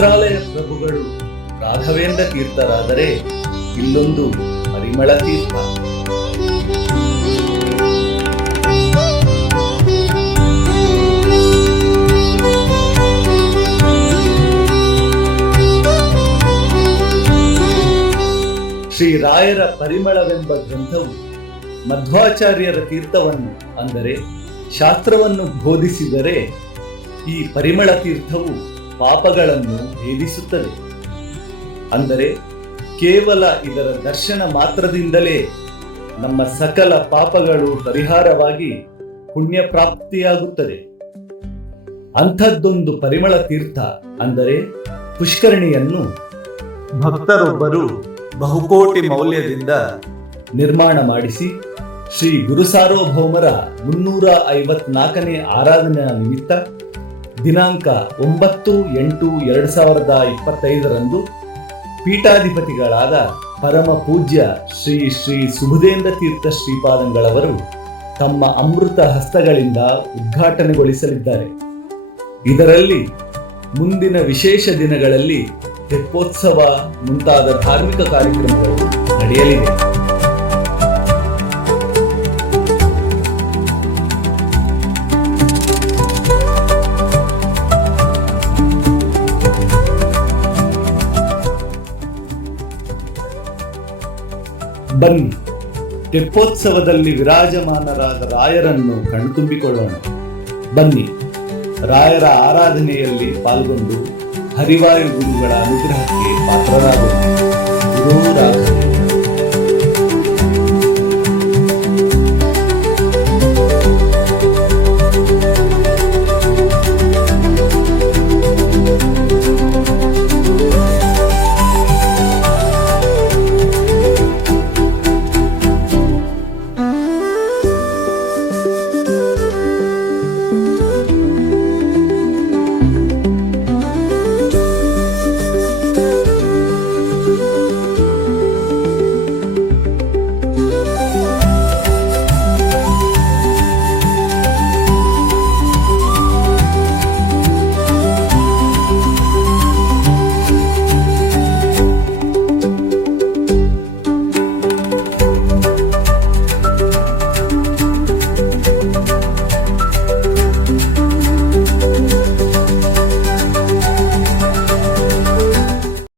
ಮಂತ್ರಾಲಯ ಪ್ರಭುಗಳು ರಾಘವೇಂದ್ರ ತೀರ್ಥರಾದರೆ ಇಲ್ಲೊಂದು ಪರಿಮಳ ತೀರ್ಥ. ಶ್ರೀ ರಾಯರ ಪರಿಮಳವೆಂಬ ಗ್ರಂಥವು ಮಧ್ವಾಚಾರ್ಯರ ತೀರ್ಥವನ್ನು ಅಂದರೆ ಶಾಸ್ತ್ರವನ್ನು ಬೋಧಿಸಿದರೆ ಈ ಪರಿಮಳ ತೀರ್ಥವು ಪಾಪಗಳನ್ನು ಭೇದಿಸುತ್ತದೆ. ಅಂದರೆ ಕೇವಲ ಇದರ ದರ್ಶನ ಮಾತ್ರದಿಂದಲೇ ನಮ್ಮ ಸಕಲ ಪಾಪಗಳು ಪರಿಹಾರವಾಗಿ ಪುಣ್ಯ ಪ್ರಾಪ್ತಿಯಾಗುತ್ತದೆ. ಅಂಥದ್ದೊಂದು ಪರಿಮಳ ತೀರ್ಥ ಅಂದರೆ ಪುಷ್ಕರಣಿಯನ್ನು ಭಕ್ತರೊಬ್ಬರು ಬಹುಕೋಟಿ ಮೌಲ್ಯದಿಂದ ನಿರ್ಮಾಣ ಮಾಡಿಸಿ ಶ್ರೀ ಗುರು ಸಾರ್ವಭೌಮರ 354ನೇ ಆರಾಧನಾ ನಿಮಿತ್ತ ದಿನಾಂಕ 9/8/2025 ಪೀಠಾಧಿಪತಿಗಳಾದ ಪರಮ ಪೂಜ್ಯ ಶ್ರೀ ಶ್ರೀ ಸುಬುಧೇಂದ್ರ ತೀರ್ಥ ಶ್ರೀಪಾದಂಗಳವರು ತಮ್ಮ ಅಮೃತ ಹಸ್ತಗಳಿಂದ ಉದ್ಘಾಟನೆಗೊಳಿಸಲಿದ್ದಾರೆ. ಇದರಲ್ಲಿ ಮುಂದಿನ ವಿಶೇಷ ದಿನಗಳಲ್ಲಿ ತೆಪ್ಪೋತ್ಸವ ಮುಂತಾದ ಧಾರ್ಮಿಕ ಕಾರ್ಯಕ್ರಮಗಳು ನಡೆಯಲಿವೆ. ಬನ್ನಿ, ತೆಪ್ಪೋತ್ಸವದಲ್ಲಿ ವಿರಾಜಮಾನರಾದ ರಾಯರನ್ನು ಕಣ್ತುಂಬಿಕೊಳ್ಳೋಣ. ಬನ್ನಿ, ರಾಯರ ಆರಾಧನೆಯಲ್ಲಿ ಪಾಲ್ಗೊಂಡು ಹರಿವಾಯು ಗುರುಗಳ ಅನುಗ್ರಹಕ್ಕೆ ಪಾತ್ರರಾಗೋಣ. ಗುರು ರಾಘವೇಂದ್ರ.